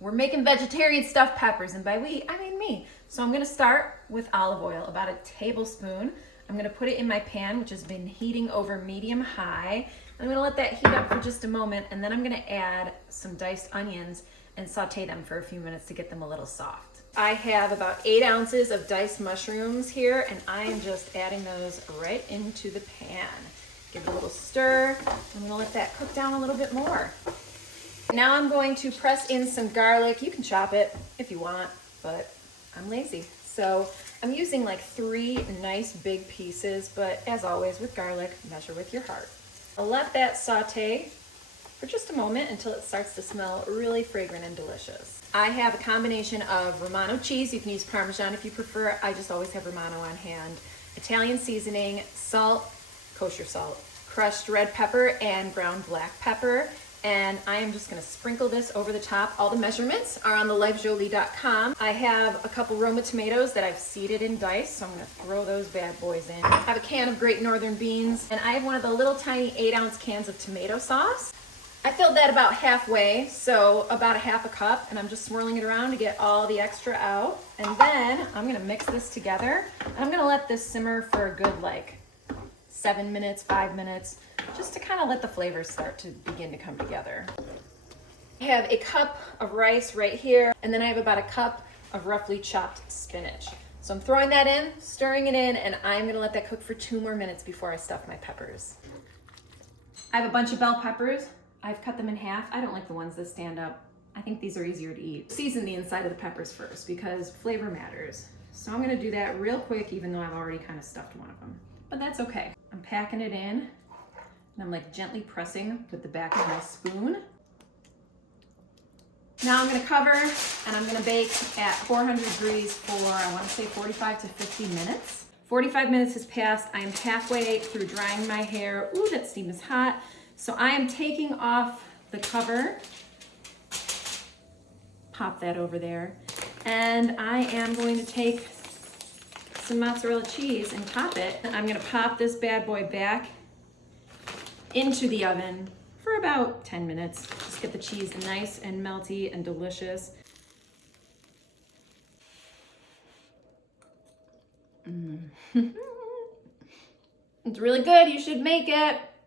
we're making vegetarian stuffed peppers, and by we, I mean me. So I'm gonna start with olive oil, about a tablespoon. I'm gonna put it in my pan, which has been heating over medium-high. I'm gonna let that heat up for just a moment, and then I'm gonna add some diced onions and saute them for a few minutes to get them a little soft. I have about 8 ounces of diced mushrooms here, and I am just adding those right into the pan. Give it a little stir. I'm gonna let that cook down a little bit more. Now I'm going to press in some garlic. You can chop it if you want, but I'm lazy. So I'm using like 3 nice big pieces, but as always with garlic, measure with your heart. I'll let that saute for just a moment until it starts to smell really fragrant and delicious. I have a combination of Romano cheese. You can use Parmesan if you prefer. I just always have Romano on hand. Italian seasoning, salt, kosher salt, crushed red pepper and ground black pepper. And I am just gonna sprinkle this over the top. All the measurements are on thelifejolie.com. I have a couple Roma tomatoes that I've seeded and diced, so I'm gonna throw those bad boys in. I have a can of Great Northern beans, and I have one of the little tiny 8-ounce cans of tomato sauce. I filled that about halfway, so about a half a cup, and I'm just swirling it around to get all the extra out. And then I'm gonna mix this together, and I'm gonna let this simmer for a good 7 minutes, 5 minutes, just to kind of let the flavors start to begin to come together. I have a cup of rice right here, and then I have about a cup of roughly chopped spinach. So I'm throwing that in, stirring it in, and I'm gonna let that cook for 2 more minutes before I stuff my peppers. I have a bunch of bell peppers. I've cut them in half. I don't like the ones that stand up. I think these are easier to eat. Season the inside of the peppers first because flavor matters. So I'm gonna do that real quick, even though I've already kind of stuffed one of them. But that's okay. I'm packing it in, and I'm gently pressing with the back of my spoon. Now I'm gonna cover, and I'm gonna bake at 400 degrees for, I wanna say 45 to 50 minutes. 45 minutes has passed. I am halfway through drying my hair. Ooh, that steam is hot. So I am taking off the cover. Pop that over there. And I am going to take some mozzarella cheese and top it. I'm gonna pop this bad boy back into the oven for about 10 minutes. Just get the cheese nice and melty and delicious. It's really good, you should make it.